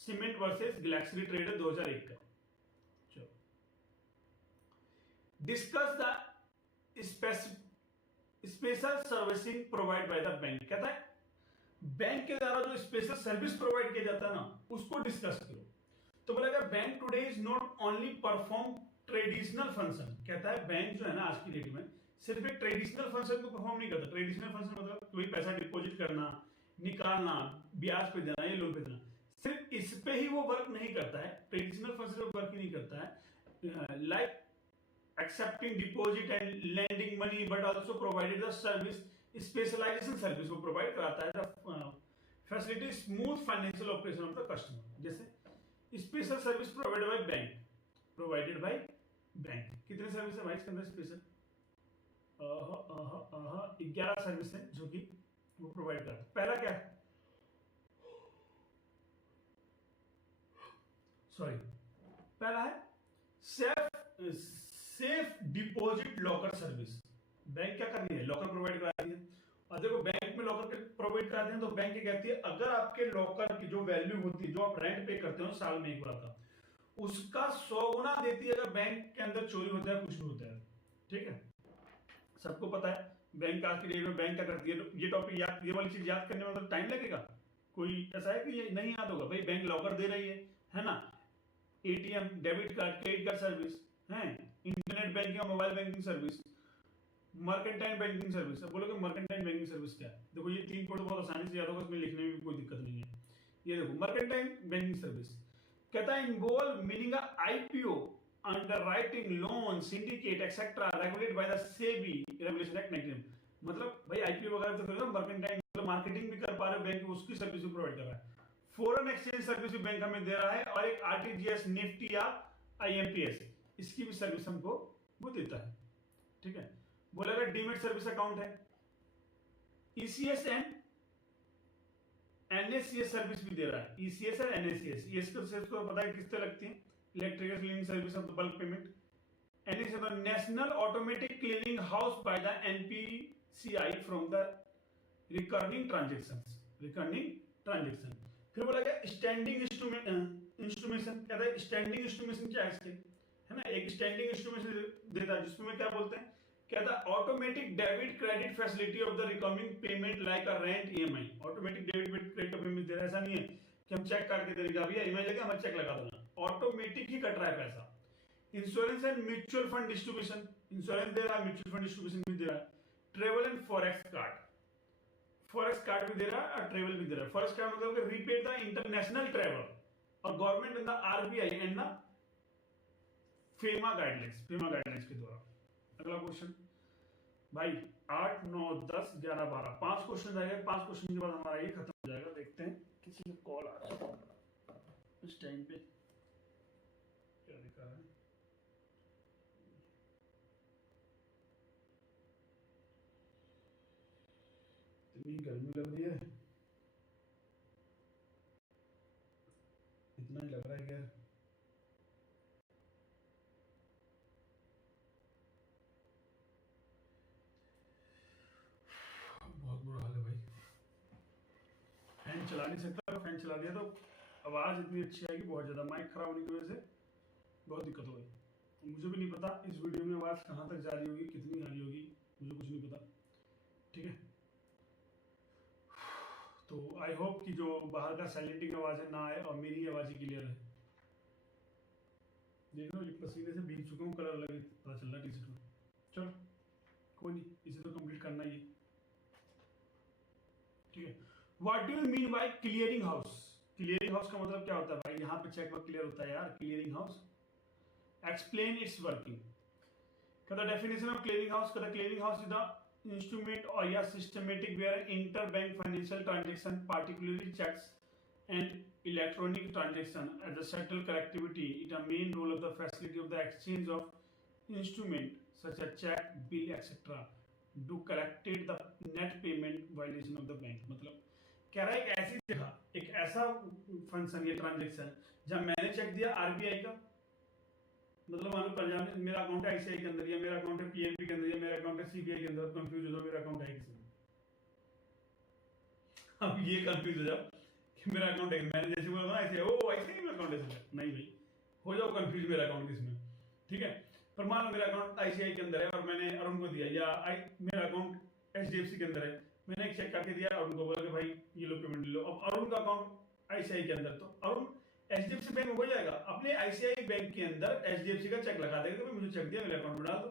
सीमेंट वर्सेस गैलेक्सी ट्रेडर 2001 का। चलो discuss the special servicing provide by the bank. कहता है बैंक के द्वारा जो स्पेशल सर्विस प्रोवाइड किया जाता है ना, उसको डिस्कस करो। तो बोलेगा bank today is not only perform traditional function. कहता है बैंक जो है ना आज की डेट में सिर्फ एक ट्रेडिशनल फंक्शन को परफॉर्म नहीं करता। ट्रेडिशनल फंक्शन मतलब कोई पैसा डिपॉजिट करना, निकालना, ब्याज पे देना या लोन पे देना, सिर्फ इस पे ही वो वर्क नहीं करता है। ट्रेडिशनल फंक्शन पे वर्क ही नहीं करता है, like accepting deposit and lending money, but also provided the service specialization service वो provide कराता है the facility smooth financial operation of the customer। जैसे special service provided by bank, provided by bank कितने service है भाई इसके अंदर special? 11 service है जो कि वो प्रोवाइड करता है। पहला क्या है, सॉरी, पहला है safe deposit locker service. Bank क्या कर रही है, लॉकर प्रोवाइड करा रही है। और देखो बैंक में लॉकर प्रोवाइड कराते हैं तो बैंक क्या कहती है, अगर आपके लॉकर की जो वैल्यू होती है, जो आप रेंट पे करते हो साल में एक बार का, उसका 100 गुना देती है अगर बैंक के अंदर चोरी होता है, कुछ भी होता है। ठीक है, सबको पता है बैंक आज की डेट में बैंक क्या करती है। ये टॉपिक याद, ये वाली चीज याद करने में मतलब टाइम लगेगा? कोई ऐसा है कि ये नहीं याद होगा? भाई बैंक लॉकर दे रही है ना, ATM, debit card, credit card service है, इंटरनेट बैंकिंग और mobile banking service, mercantile banking service. अब बोलोगे मर्केंटाइल बैंकिंग सर्विस क्या है? देखो ये 3 कोड बहुत आसानी से याद होगा, इसमें लिखने में भी कोई दिक्कत नहीं है। ये देखो मर्केंटाइल बैंकिंग सर्विस कहता है involve meaning IPO, underwriting, loan, syndicate etcetera regulated by the SEBI regulation act 19। मतलब भाई आईपीओ वगैरह तो करो, मर्केंटाइल मतलब मार्केटिंग भी कर पा रहे हो बैंक, उसकी सर्विस भी प्रोवाइड कर रहा है। फॉरेन एक्सचेंज सर्विस भी बैंक हमें दे रहा है, और एक आरटीजीएस, निफ्टी या आईएमपीएस, इसकी भी सर्विस हमको वो देता है। ठीक है, बोलेगा डीमेट सर्विस अकाउंट है, ईसीएस एंड एनएसीएस सर्विस भी दे रहा है। ईसीएस और एनएसीएस, ये इसको पता है किस तरह लगती है, electrical clearing service of the bulk payment. NACS the national automatic clearing house by the NPCI from the recurring transactions, recurring transaction. फिर बोला गया स्टैंडिंग इंस्ट्रूमेशन, कहता है स्टैंडिंग इंस्ट्रूमेशन क्या है इसके, है ना, एक स्टैंडिंग इंस्ट्रूमेशन देता है जिसमें क्या बोलते हैं, कहता है automatic debit credit facility of the recurring payment like a rent EMI. Automatic debit credit का पेमेंट दे रहा है, ऐसा नहीं है कि हम चेक करके दे देंगे, अभी ईएमआई लगे हम चेक लगा देना, ऑटोमेटिक ही कट रहा है पैसा। Insurance and mutual fund distribution, insurance दे रहा है, म्यूचुअल फंड डिस्ट्रीब्यूशन भी दे रहा है। Travel and forex card, forex card भी दे रहा है और ट्रेवल भी दे रहा है। फॉरेक्स कार्ड मतलब रीपे द इंटरनेशनल ट्रेवल और government and the RBI and the FEMA guidelines के द्वारा। अगला क्वेश्चन भाई 8, 9, 10, 11, 12 5 क्वेश्चन आएंगे। 5 क्वेश्चन के बाद हमारा ये खत्म हो जाएगा। देखते हैं किसी का कॉल आ रहा है इस टाइम पे, क्या दिखा रहा है। इतनी गर्मी लग रही है, इतना ही लग रहा है यार। बहुत बुरा हाल है भाई, फैन चला नहीं सकता, फैन चला दिया तो आवाज़ इतनी अच्छी आएगी, बहुत ज़्यादा माइक खराब होने की वजह से बहुत दिक्कत हो गई। मुझे भी नहीं पता इस वीडियो में आवाज़ कहाँ तक जा रही होगी, कितनी आ रही होगी, मुझे कुछ नहीं पता। ठीक है, तो आई होप कि जो बाहर का साइलेंटिंग आवाज़ है ना आए और मेरी आवाज़ ही क्लियर है। देख लो पसीने से भीग चुका हूँ, कलर लगे पता चल रहा टी शर्ट में। चलो कोई नहीं, इसे तो कंप्लीट करना ही है। ठीक है, what do you mean by clearing house? Clearing house का मतलब क्या होता है भाई? यहाँ पे चेक वर्क क्लियर होता है यार। Clearing house, explain its working. कहता डेफिनेशन ऑफ क्लियरिंग हाउस, कहता clearing house is the instrument और या systematic where interbank financial transaction particularly cheques and electronic transaction as a settled activity. It a main role of the facility of the exchange of instrument such as check, bill, etc. Do collected the net payment violation of the bank. मतलब कह रहा है एक ऐसी जगह, एक ऐसा function या ट्रांजेक्शन जब मैंने चेक दिया आरबीआई का, मतलब मान लो पंजाब में मेरा अकाउंट है आईसीआई के अंदर, या मेरा अकाउंट है पीएनबी के अंदर, या मेरा अकाउंट है सीबीआई के अंदर, कंफ्यूज हो जाओ मेरा अकाउंट है किसमें। अब ये कंफ्यूज हो जाओ मेरा अकाउंट है, मैंने जैसे बोला ना ऐसे, ओ ऐसे ही मेरा अकाउंट है, नहीं भाई हो जाओ कंफ्यूज मेरा अकाउंट किसमें। ठीक है, पर मान लो मेरा अकाउंट आईसीआई के अंदर है और मैंने अरुण को दिया, या मेरा अकाउंट एचडीएफसी के अंदर है, मैंने एक चेक करके दिया अरुण को, बोला कि भाई ये लो पेमेंट ले लो। अब अरुण का अकाउंट आईसीआई के अंदर, तो अरुण एचडीएफसी बैंक हो जाएगा, अपने आईसीआई बैंक के अंदर एचडीएफसी का चेक लगा देगा कि मुझे चेक दिया मेरे अकाउंट में डाल दो।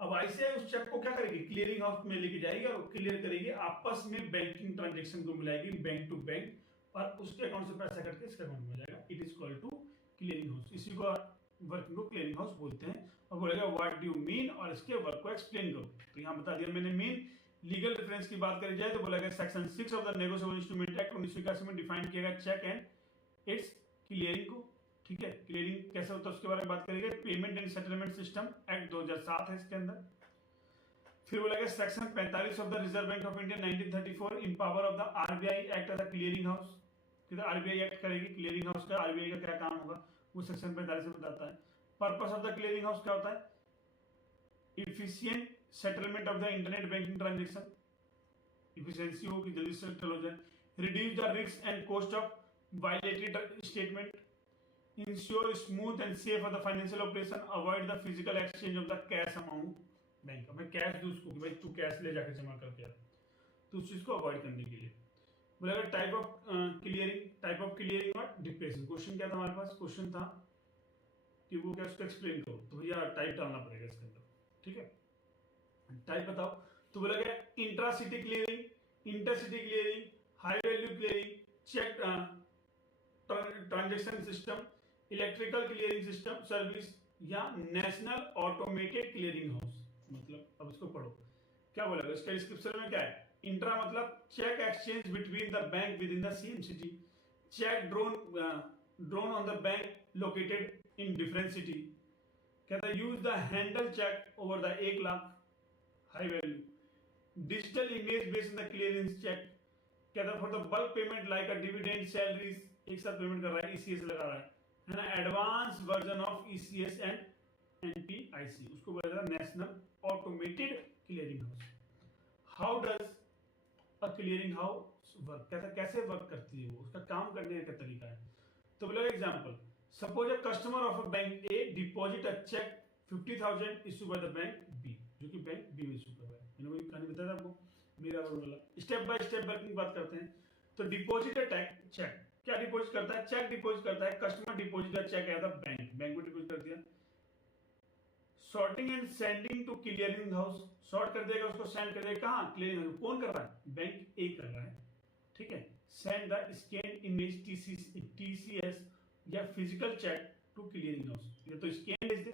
अब आईसीआई उस चेक को क्या करेगी, क्लियरिंग हाउस में लेके जाएगी और क्लियर करेगी, आपस में बैंकिंग ट्रांजेक्शन को मिलाएगी बैंक टू बैंक, और उसके अकाउंट से पैसा कट के इसके अकाउंट में जाएगा। It is called to clearing house. इसी को वर्किंग को क्लियरिंग हाउस बोलते हैं। और बोलेगा व्हाट डू यू मीन, और इसके वर्क को एक्सप्लेन करो। तो यहाँ बता दिया मैंने मीन। लीगल रेफरेंस की बात करी जाए तो बोला गया section 6 of the negotiable instrument act 1981 में डिफाइन किया गया चेक एंड इट्स क्लियरिंग को। ठीक है, क्लियरिंग कैसे होता है उसके बारे में बात करेंगे। Payment and settlement system act 2007 है इसके अंदर। फिर बोला गया section 45 of the Reserve Bank of India 1934 in power of the RBI act as a clearing house. RBI act करेगी क्लियरिंग हाउस का, आरबीआई का क्या काम होगा वो सेक्शन 45 में बताता है। Purpose of the clearing house क्या होता है, efficient settlement of the internet banking transaction, efficiency हो कि जल्दी से सेटल हो जाए, reduce the risk and cost of violated statement, ensure smooth and safe of the financial operation, avoid the physical exchange of the cash amount bank. मैं cash दूं उसको कि भाई तू कैश ले जाके जमा करके आ, तो उस चीज को अवॉइड करने के लिए बोला गया। Type of clearing, type of clearing और डिप्रेशन। क्वेश्चन क्या था हमारे पास, क्वेश्चन था कि वो क्या उसको एक्सप्लेन करो, तो भैया टाइप डालना पड़ेगा इसके अंदर। ठीक है, टाइप बताओ। तो बोला गया intracity clearing, intercity clearing, high value clearing, cheque transaction system, electrical clearing system service, या नेशनल ऑटोमेटेड क्लियरिंग हाउस। मतलब अब इसको पढ़ो क्या बोला, इसका डिस्क्रिप्शन में क्या है। इंट्रा मतलब cheque exchange between the bank within the same city, cheque drawn on the bank located in different city. कहता है use the handle cheque over the 1 lakh, high value. Digital image based the clearance cheque. कहता है for the bulk payment like a dividend, salaries, एक साथ payment कर रहा है, ECS लगा रहा है ना, advance version of ECS and NPIC, उसको बोला जाता है national automated clearing house. How does a clearing house work, कहता है कैसे वर्क करती है वो, उसका काम करने का तरीका है। तो बोला example, suppose a customer of a bank A deposit a cheque 50,000 issue by the bank B, जो कि बैंक बी में इशू कर रहा है। मैंने वही कहानी बताया था आपको, मेरा वाला। स्टेप बाय स्टेप वर्किंग बात करते हैं। तो डिपॉजिट अ चेक, क्या डिपॉजिट करता है, चेक डिपॉजिट करता है। Customer deposit a cheque at the bank, bank में डिपॉजिट कर दिया। Sorting and sending to clearing house, sort कर देगा उसको, सेंड कर देगा कहां, क्लियरिंग हाउस। कौन कर रहा है, बैंक ए कर रहा है। ठीक है, send the scan image TCS या physical cheque to clearing house, या तो स्कैन भेज दे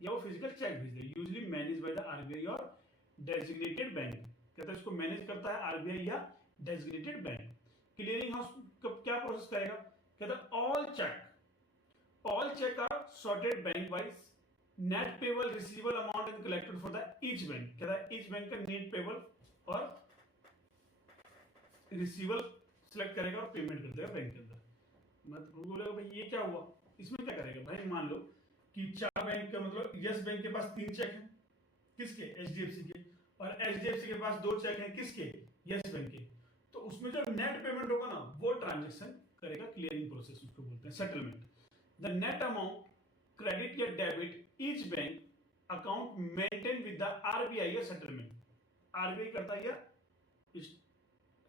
या वो फिजिकल चेक भेज दे। Usually manage by the RBI और डेजिग्नेटेड बैंक। कहता है इसको मैनेज करता है आरबीआई या डेजिग्नेटेड बैंक। क्लियरिंग हाउस क्या प्रोसेस करेगा, कहता है all cheque are sorted bank wise, net payable receivable amount is collected for the each bank. कहता है ईच बैंक का नेट पेबल और रिसीवेबल सिलेक्ट करेगा और पेमेंट कर देगा बैंक के अंदर। मतलब बोलेगा भाई ये क्या हुआ, इसमें क्या करेगा भाई, मान लो कि 4 बैंक का मतलब यस बैंक के पास 3 चेक हैं, किसके, एचडीएफसी के, और एचडीएफसी के पास 2 चेक हैं, किसके, यस बैंक के। तो उसमें जो नेट पेमेंट होगा ना वो ट्रांजेक्शन करेगा, क्लियरिंग प्रोसेस उसको बोलते हैं, settlement. The net amount credit या debit each bank account maintain with the RBI या सेटलमेंट, आरबीआई करता है या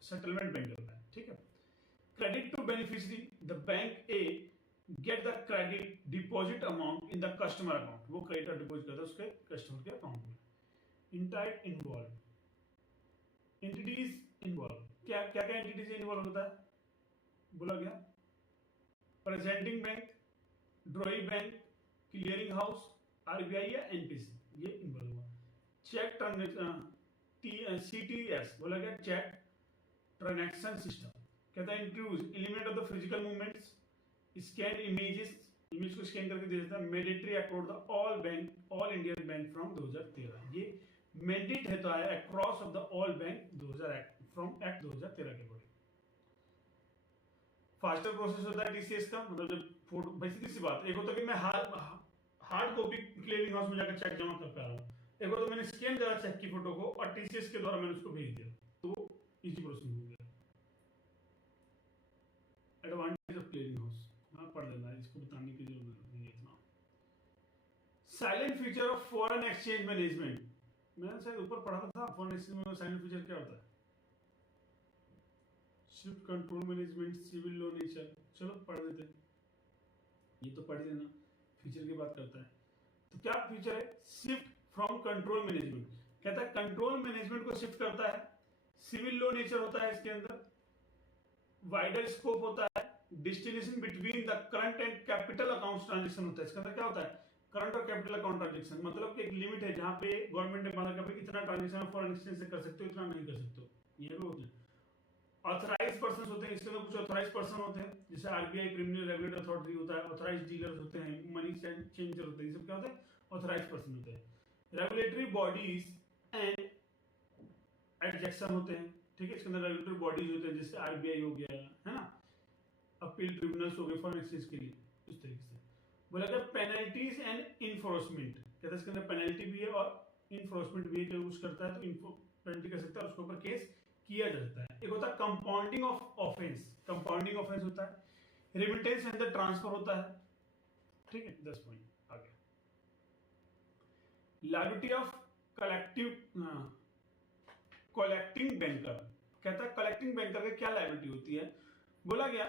सेटलमेंट बैंक करता है। ठीक है, credit to beneficiary, the bank a get the credit deposit amount in the customer account, वो क्रेडिट और डिपॉजिट करता है उसके कस्टमर के अकाउंट में। इंटाइट इन्वॉल्व, एंटिटीज इन्वॉल्व, क्या क्या क्या एंटिटीज इन्वॉल्व होता है, बोला गया presenting bank, drawing bank, clearing house, RBI या एनपीसी, ये इन्वॉल्व हुआ। चेक ट्रांजेक्शन, सीटीएस बोला गया चेक ट्रांजैक्शन सिस्टम। कहता है introduce element of the physical movements, scan images, image को स्कैन करके दे देता है। Mandatory across the all bank, all Indian bank from 2013, ये मैंडेट है तो आया across of the all bank 2000 act from act 2013 के अकॉर्डिंग। फास्टर प्रोसेस होता है टीसीएस का, मतलब जब फोटो, बेसिकली सी बात, एक होता है कि मैं हार्ड कॉपी क्लियरिंग हाउस में जाकर चेक जमा कर पा रहा हूँ, एक होता है मैंने स्कैन करा चेक की फोटो को और टीसीएस के द्वारा मैंने उसको भेज दिया, तो इजी प्रोसेस हो गया। एडवांटेज ऑफ क्लियरिंग हाउस, हाँ पढ़ लेना, इसको बताने की जरूरत नहीं है इतना। Silent feature of foreign exchange management, मैंने शायद ऊपर पढ़ा था फॉरेन एक्सचेंज में साइलेंट फीचर क्या होता है। Shift control management, civil law nature, चलो पढ़ देते हैं, ये तो पढ़ लेना, फीचर की बात करता है। तो क्या फीचर है, शिफ्ट फ्रॉम कंट्रोल मैनेजमेंट, कहता है कंट्रोल मैनेजमेंट को शिफ्ट करता है। सिविल लॉ नेचर होता है इसके अंदर, वाइडर स्कोप होता है, distinction between the current and capital account transaction होता है। इसके अंदर क्या होता है, करंट और कैपिटल अकाउंट ट्रांजेक्शन, मतलब कि एक लिमिट है जहां पे गवर्नमेंट ने बांधा कि इतना ट्रांजेक्शन फॉरेन एक्सचेंज से कर सकते हो, इतना नहीं कर सकते हो, ये भी होते हैं। ऑथराइज पर्सन होते हैं, इसके अंदर कुछ ऑथराइज पर्सन होते हैं, जैसे आरबीआई प्रीमियर रेगुलेटर अथॉरिटी होता है, ऑथराइज डीलर्स होते हैं, मनी चेंजर होते हैं, ये सब क्या होते हैं, ऑथराइज पर्सन होते हैं। रेगुलेटरी बॉडीज एंड एडजेक्शन होते हैं, ठीक है, इसके अंदर रेगुलेटरी बॉडीज होते हैं, जैसे आरबीआई हो गया है ना, अपील ट्रिब्यूनल्स हो गए फॉरेन एक्सचेंज के लिए, इस तरीके से। बोला गया पेनल्टीज एंड इन्फोर्समेंट, कहते हैं इसके अंदर पेनल्टी भी है और इन्फोर्समेंट भी है, जो यूज करता है तो पेनल्टी कर सकता है, उसके ऊपर केस किया जा सकता है। एक होता है compounding of offence, compounding offence होता है, रेमिटेंस एंड द ट्रांसफर होता है, ठीक है, 10 पॉइंट आगे। लायबिलिटी ऑफ कलेक्टिंग बैंकर, कहता है कलेक्टिंग बैंकर की क्या लायबिलिटी होती है। बोला गया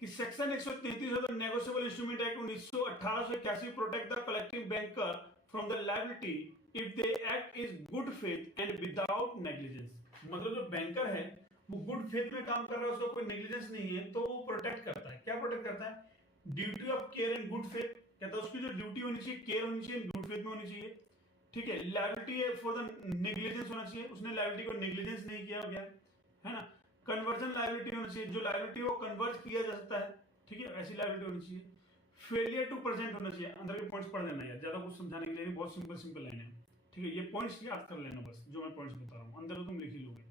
कि section 133 of the negotiable instrument act 1881 protect the collecting banker from the liability if they act is good faith and without negligence. मतलब जो बैंकर है वो गुड फेथ में काम कर रहा है, उसका कोई नेग्लिजेंस नहीं है, तो वो प्रोटेक्ट करता है। क्या प्रोटेक्ट करता है, duty of care and good faith, कहता है उसकी जो ड्यूटी होनी चाहिए, केयर होनी चाहिए, गुड फेथ में होनी चाहिए, ठीक है। लायबिलिटी है फॉर द नेग्लिजेंस होना चाहिए, उसने लायबिलिटी को नेग्लिजेंस नहीं किया गया है ना। कन्वर्जन लायबिलिटी होना चाहिए, जो लायबिलिटी वो कन्वर्ज किया जा सकता है, ठीक है, ऐसी लायबिलिटी होनी चाहिए। फेलियर टू प्रेजेंट होना चाहिए, अंदर के पॉइंट्स पढ़ लेना यार, ज्यादा कुछ समझाने के लिए नहीं, बहुत सिंपल सिंपल लाइन है, ठीक है, ये पॉइंट्स याद कर लेना बस, जो मैं पॉइंट्स बता रहा हूँ, अंदर तो तुम लिख ही लोगे।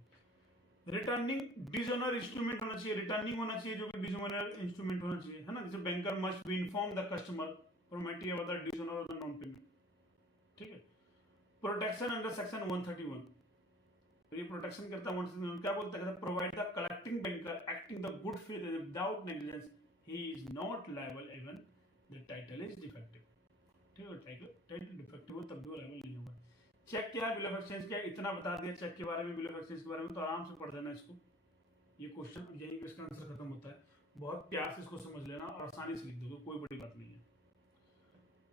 रिटर्निंग डिसऑनर इंस्ट्रूमेंट होना चाहिए, रिटर्निंग होना चाहिए, जो कि डिसऑनर इंस्ट्रूमेंट होना चाहिए, है ना, जैसे banker must be inform the customer primitive of the dishonour of the non payment, ठीक है। प्रोटेक्शन अंडर सेक्शन 131, तो ये प्रोटेक्शन करता है, क्या बोलता है, provide the collecting banker acting the good faith and without negligence he is not liable even the title is defective, ठीक है, टाइटल डिफेक्टिव हो तब भी वो लायबल नहीं होगा। चेक क्या है, बिल ऑफ एक्सचेंज क्या है, इतना बता दिया चेक के बारे में, बिल ऑफ एक्सचेंज के बारे में, तो आराम से पढ़ देना इसको, ये क्वेश्चन यही इसका आंसर खत्म होता है, बहुत प्यार से इसको समझ लेना और आसानी से लिख दोगे, कोई बड़ी बात नहीं है।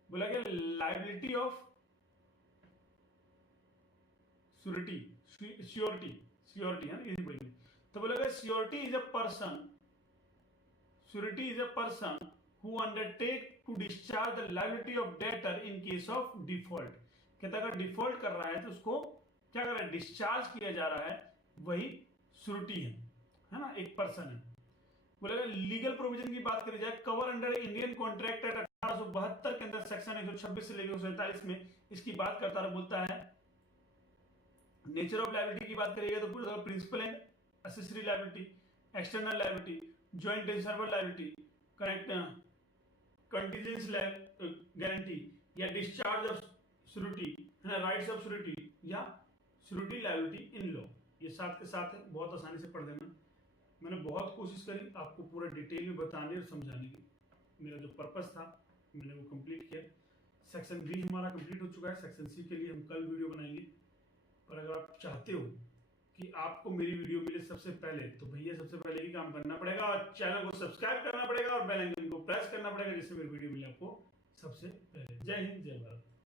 बोला गया लायबिलिटी ऑफ श्योरिटी है ना, बोलिए, तो बोला गया surety is a person who undertake to discharge the liability of debtor in case of default. कहता अगर डिफॉल्ट कर रहा है तो उसको क्या कर रहा है, डिस्चार्ज किया जा रहा है, वही श्योरिटी है ना, एक पर्सन है। बोलेगा लीगल प्रोविजन की बात करी जाए, cover under Indian contract act 1872 के अंदर सेक्शन 126 से लेकर 147 में इसकी बात करता है, बोलता है नेचर ऑफ लायबिलिटी की बात करिएगा तो पूरा principal and accessory liability, external liability, joint and several liability, contingent guarantee या discharge of surety, rights of surety या श्योरिटी लायबिलिटी इन लॉ, ये साथ के साथ है, बहुत आसानी से पढ़ देना। मैंने बहुत कोशिश करी आपको पूरा डिटेल में बताने और समझाने की, मेरा जो पर्पस था मैंने वो कंप्लीट किया। सेक्शन बी हमारा कंप्लीट हो चुका है, सेक्शन सी के लिए हम कल वीडियो बनाएंगे। और अगर आप चाहते हो कि आपको मेरी वीडियो मिले सबसे पहले, तो भैया सबसे पहले ही काम करना पड़ेगा, चैनल को सब्सक्राइब करना पड़ेगा और बेल आइकन को प्रेस करना पड़ेगा, जिससे मेरी वीडियो मिले आपको सबसे पहले। जय हिंद, जय भारत।